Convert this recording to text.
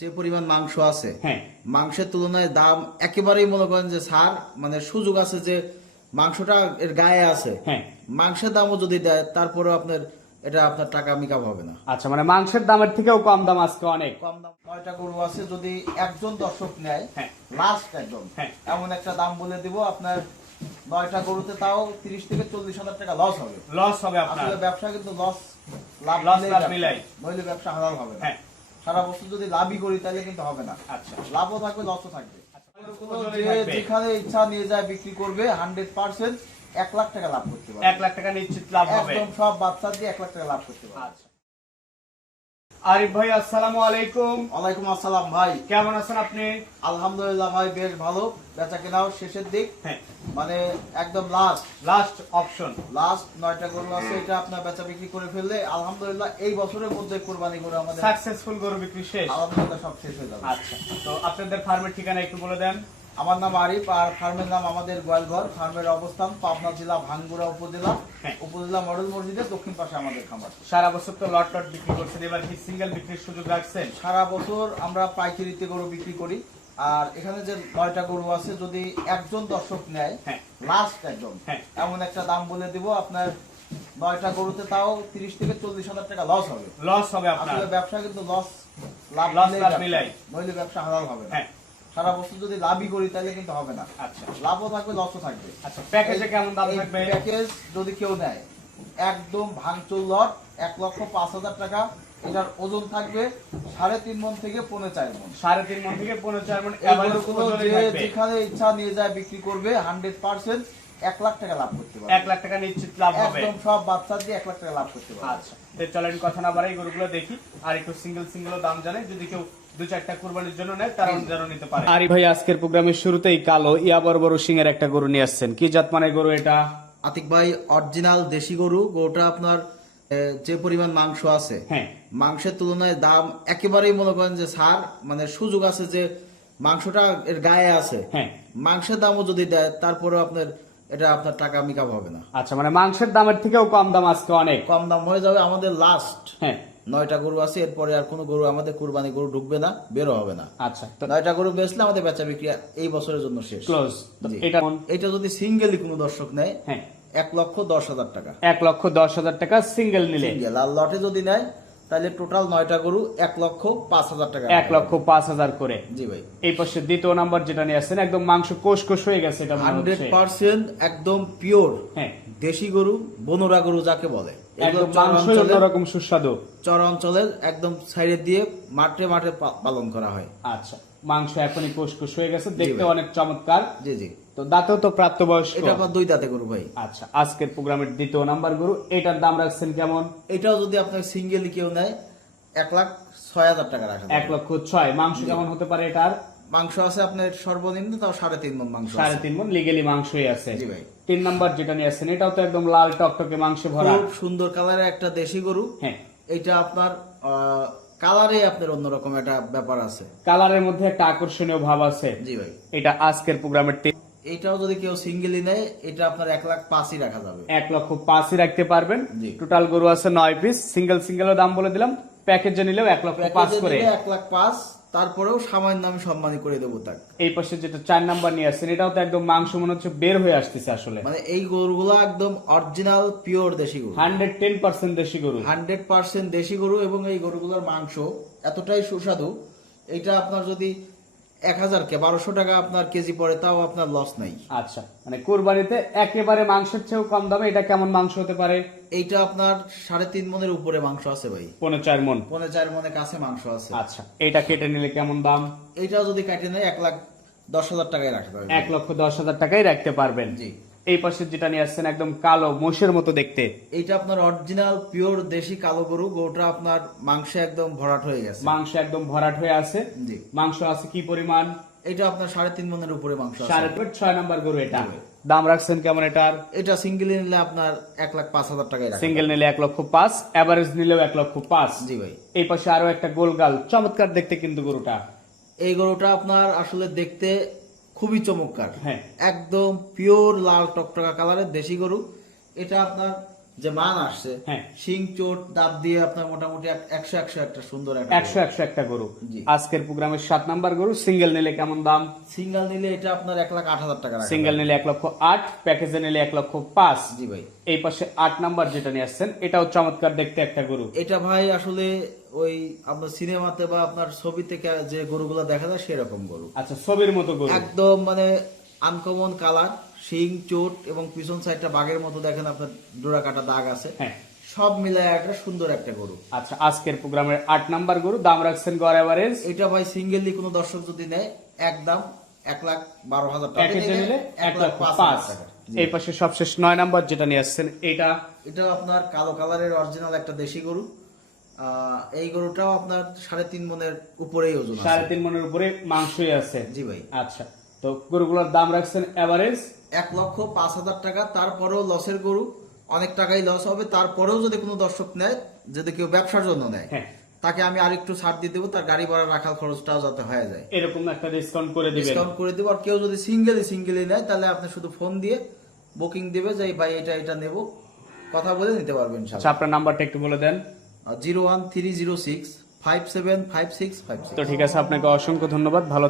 যে পরিমাণ মাংস আছে হ্যাঁ। মাংসের তুলনায় দাম একেবারেই মনে করেন যে সার মানে সুযোগ আছে যে মাংসটা এর গায়ে আছে। হ্যাঁ। মাংসের দামও যদি দেয় তারপরেও আপনার এটা আপনার টাকা মিকাপ হবে না। আচ্ছা মানে মাংসের দামের থেকেও কম দাম আজকে অনেক। কম দাম নয়টা গরু আছে যদি একজন দর্শক নেয়। লাস্ট একদম হ্যাঁ। এমন একটা দাম বলে দিব আপনার নয়টা গরুতে তাও তিরিশ থেকে চল্লিশ হাজার টাকা লস হবে। লস হবে আপনার। ব্যবসা কিন্তু লস লাভ লাভ। মিলাই। নইলে ব্যবসা হালাল হবে না। সারা বছর যদি লাভই করি তাহলে কিন্তু হবে না। আচ্ছা। লাভও থাকবে লসও থাকবে। থাকবে। যেখানে ইচ্ছা নিয়ে যায় বিক্রি করবে হান্ড্রেড পার্সেন্ট এক লাখ টাকা লাভ করতে পারবে। এক লাখ টাকা নিশ্চিত লাভ হবে। একদম সব বাচ্চা দিয়ে এক লাখ টাকা লাভ করতে পারবে। আচ্ছা। আরিফ ভাই আসসালামু আলাইকুম। ওয়ালাইকুম আসসালাম ভাই। কেমন আছেন আপনি? আলহামদুলিল্লাহ ভাই বেশ ভালো। বেচা কেনাও শেষের দিক। হ্যাঁ। মানে একদম লাস্ট লাস্ট অপশন লাস্ট নয়টা গরু আছে এটা আপনার বেচা বিক্রি করে ফেললে আলহামদুলিল্লাহ এই বছরের মধ্যে কোরবানি করে আমাদের সাকসেসফুল গরু বিক্রি শেষ। আলহামদুলিল্লাহ সব শেষ হয়ে যাবে। আচ্ছা তো আপনাদের ফার্মের ঠিকানা একটু বলে দেন। আমার নাম আরিফ আর ফার্মের নাম আমাদের গোয়ালঘর। ফার্মের অবস্থান পাবনা জেলা ভাঙ্গুড়া উপজেলা। হ্যাঁ। উপজেলা মডেল মসজিদের দক্ষিণ পাশে আমাদের খামার। সারা বছর তো লট লট বিক্রি করছেন এবার কি সিঙ্গেল বিক্রির সুযোগ রাখছেন? সারা বছর আমরা পাইকারিতে গরু বিক্রি করি। আর এখানে যে নয়টা গরু আছে যদি একজন দর্শক নেয় হ্যাঁ। লাস্ট একদম হ্যাঁ। এমন একটা দাম বলে দিব আপনার নয়টা গরুতে তাও তিরিশ থেকে চল্লিশ হাজার টাকা লস হবে। লস হবে আপনার। ব্যবসা কিন্তু লস লাভ মিলেই লাভ। মিলাই। নইলে ব্যবসা হালাল হবে না। হ্যাঁ। সারা বছর যদি লাভই করি তাহলে কিন্তু হবে না। আচ্ছা। লাভও থাকবে লসও থাকবে। আচ্ছা প্যাকেজে কেমন দাম থাকবে? প্যাকেজ যদি কেউ নেয় একদম ভাঙচুর লট এক লক্ষ পাঁচ হাজার টাকা এটার ওজন থাকবে সাড়ে তিন মন থেকে পৌনে চার মন সাড়ে তিন মন থেকে পনেরো চার মন। যেখানে ইচ্ছা নিয়ে যায় বিক্রি করবে হান্ড্রেড পার্সেন্ট এক লাখ টাকা লাভ করতে পারবে। এক লাখ টাকা নিশ্চিত লাভ হবে। একদম সব বাচ্চা দিয়ে এক লাখ টাকা লাভ করতে পারবে। আচ্ছা চলেন কথা না বাড়াই গরুগুলো দেখি আর একটু সিঙ্গেল সিঙ্গেল দাম জানে যদি কেউ চারটা কুরবানির জন্য নেয় তারা যেন নিতে পারে। আরি ভাই আজকের প্রোগ্রামের শুরুতেই কালো ইয়া বড় বড় সিং এর একটা গরু নিয়ে আসছেন। কি জাত মানে গরু এটা? আতিক ভাই অরিজিনাল দেশি গরু। গরুটা আপনার যে পরিমাণ মাংস আছে হ্যাঁ। মাংসের তুলনায় দাম একেবারেই মনে করেন যে সার মানে সুযোগ আছে যে মাংসটা এর গায়ে আছে। হ্যাঁ। মাংসের দামও যদি দেয় তারপরেও আপনার এটা আপনার টাকা মিকাপ হবে না। আচ্ছা মানে মাংসের দামের থেকেও কম দাম আজকে অনেক। কম দাম হয়ে যাবে আমাদের লাস্ট হ্যাঁ। নয়টা গরু আছে এরপরে আর কোনো গরু আমাদের কুরবানি গরু ঢুকবে না বেরো হবে না। আচ্ছা নয়টা গরু বেচলে আমাদের বেচা বিক্রি এই বছরের জন্য শেষ। ক্লোজ এটা এটা যদি সিঙ্গেলি কোনো দর্শক নেয় হ্যাঁ। এক লক্ষ দশ হাজার টাকা। এক লক্ষ দশ হাজার টাকা সিঙ্গেল নিলে। সিঙ্গেল আর লটে যদি নেয় তাহলে টোটাল নয়টা গরু এক লক্ষ পাঁচ হাজার টাকা এক লক্ষ পাঁচ হাজার করে। জি ভাই। এই পাশে দ্বিতীয় নাম্বার যেটা নিয়ে আসছেন একদম মাংস কোষ কোষ হয়ে গেছে এটা হান্ড্রেড পার্সেন্ট একদম পিওর হ্যাঁ। দেশি গরু বনরা গরু যাকে বলে। একদম অন্যরকম সুস্বাদু। চর অঞ্চলের একদম সাইডে দিয়ে মাঠে মাঠে পালন করা হয়। আচ্ছা মাংস এখনই হয়ে গেছে দেখতে অনেক চমৎকার। জি জি। তো দাঁতেও তো প্রাপ্তবয়স্ক। এটা আপনার দুই দাঁতে গরু ভাই। আচ্ছা আজকের প্রোগ্রামের দ্বিতীয় নাম্বার গরু এটার দাম রাখছেন কেমন? এটাও যদি আপনার সিঙ্গেলি কেউ নেয় এক লাখ ছয় হাজার টাকা রাখা এক লক্ষ ছয়। মাংস কেমন হতে পারে এটার? মাংস আছে আপনার সর্বনিম্ন তাও সাড়ে তিন মন মাংস সাড়ে তিন মন লিগেলি মাংসই আছে। জি ভাই। তিন নাম্বার যেটা নিয়ে আসছেন এটাও তো একদম লাল টকটকে মাংস ভরা। খুব সুন্দর কালারের একটা দেশি গরু। হ্যাঁ। এটা আপনার কালারে আপনার অন্যরকম একটা ব্যাপার আছে। কালারের মধ্যে একটা আকর্ষণীয় ভাব আছে। জি ভাই। এটা আজকের প্রোগ্রামের এটাও যদি কেউ সিঙ্গেলি নেয় এটা আপনার এক লাখ পাঁচই রাখা যাবে। এক লক্ষ পাঁচই রাখতে পারবেন। জি। টোটাল গরু আছে নয় পিস সিঙ্গেল সিঙ্গেলের দাম বলে দিলাম। প্যাকেজে নিলেও এক লক্ষ পাঁচ করে। এক লাখ পাঁচ। তারপরেও সামান্য আমি সম্মানী করে দেবো তাকে। এই পাশে যেটা চার নাম্বার নিয়ে আসছেন এটাও তো একদম মাংস মনে হচ্ছে বের হয়ে আসতেছে আসলে। মানে এই গরুগুলো একদম অরিজিনাল পিওর দেশি গরু। হান্ড্রেড টেন পার্সেন্ট দেশি গরু। হান্ড্রেড পার্সেন্ট দেশি গরু এবং এই গরুগুলোর মাংস এতটাই সুস্বাদু এটা আপনার যদি এক হাজার কে বারোশো টাকা আপনার কেজি পড়ে তাও আপনার লস নাই। আচ্ছা মানে কোরবানিতে একেবারে মাংসের চেয়েও কম দামে এটা কেমন মাংস হতে পারে? এইটা আপনার সাড়ে তিন মনের উপরে মাংস আছে ভাই। পনেরো চার মন। পনেরো চার মনের কাছে মাংস আছে। আচ্ছা এটা কেটে নিলে কেমন দাম? এটা যদি কেটে নেয় এক লাখ দশ হাজার টাকায় রাখতে পারবেন। এক লক্ষ দশ হাজার টাকাই রাখতে পারবেন। জি। এই পাশে যেটা নিয়ে আসছেন একদম কালো মোষের মতো দেখতে। এইটা আপনার অরিজিনাল পিওর দেশি কালো গরু গরুটা আপনার মাংসে একদম ভরাট হয়ে গেছে। মাংস একদম ভরাট হয়ে আছে। জি। মাংস আছে কি পরিমাণ? এটা আপনার সাড়ে তিন মনের উপরে মাংস সাড়ে ছয় নাম্বার গরু এটা। দাম রাখছেন কেমন এটার? এটা সিঙ্গেল নিলে আপনার এক লাখ পাঁচ হাজার টাকা সিঙ্গেল নিলে এক লক্ষ পাঁচ এভারেজ নিলেও এক লক্ষ পাঁচ। জি ভাই। এই পাশে আরও একটা গোলগাল চমৎকার দেখতে কিন্তু গরুটা। এই গরুটা আপনার আসলে দেখতে খুবই চমৎকার। হ্যাঁ। একদম পিওর লাল টকটকা কালারের দেশি গরু। এটা আপনার যে মান আসছে হ্যাঁ। শিং চোট দাঁত দিয়ে আপনার মোটামুটি একশো একশো একটা সুন্দর একশো একশো একটা গরু। আজকের প্রোগ্রামের সাত নাম্বার গরু সিঙ্গেল নিলে কেমন দাম? সিঙ্গেল নিলে এটা আপনার এক লাখ আট হাজার টাকা সিঙ্গেল নিলে এক লক্ষ আট প্যাকেজে নিলে এক লক্ষ পাঁচ। জি ভাই। এই পাশে আট নাম্বার যেটা নিয়ে আসছেন এটাও চমৎকার দেখতে একটা গরু। এটা ভাই আসলে ওই আপনার সিনেমাতে বা আপনার ছবিতে যে গরুগুলো দেখা যায় সেরকম গরু। আচ্ছা ছবির মতো গরু। একদম মানে আনকমন কালার শিং চোট এবং পিছন সাইডটা বাঘের মতো দেখেন আপনার ডোরা কাটা দাগ আছে। হ্যাঁ। সব মিলায় একটা সুন্দর একটা গরু। আচ্ছা আজকের প্রোগ্রামের আট নাম্বার গরু দাম রাখছেন গড় এভারেজ এটা ভাই সিঙ্গেলি কোনো দর্শক যদি নেয় একদম এক লাখ বারো হাজার টাকা। এক লক্ষ পাঁচ। এই পাশে সবশেষ নয় নাম্বার যেটা নিয়ে আসছেন এটা? এটা আপনার কালো কালারের অরিজিনাল একটা দেশি গরু। আহ, এই গরুটাও আপনার সাড়ে তিন মনের উপরেই ওজন সাড়ে তিন মনের উপরে মাংসই আছে। জি ভাই। আচ্ছা তো গরুগুলোর দাম রাখছেন এভারেজ এক লক্ষ পাঁচ হাজার টাকা তারপরেও লসের গরু অনেক টাকাই লস হবে তারপরেও যদি কোনো দর্শক নেয় যদি কেউ ব্যবসার জন্য নেয় হ্যাঁ। তাকে আমি আরেকটু ছাড় দিয়ে দেবো তার গাড়ি ভাড়া রাখার খরচটাও যাতে হয়ে যায়। এরকম একটা ডিসকাউন্ট করে দিবেন। ডিসকাউন্ট করে দেবো আর কেউ যদি সিঙ্গেলি সিঙ্গেলি নেয় তাহলে আপনি শুধু ফোন দিয়ে বুকিং দিবে যে ভাই এটা এটা নেব। কথা বলে নিতে পারবেন আচ্ছা আপনার নাম্বারটা একটু বলে দেন। Zero one three zero six five seven five six five তো ঠিক আছে আপনাকে অসংখ্য ধন্যবাদ ভালো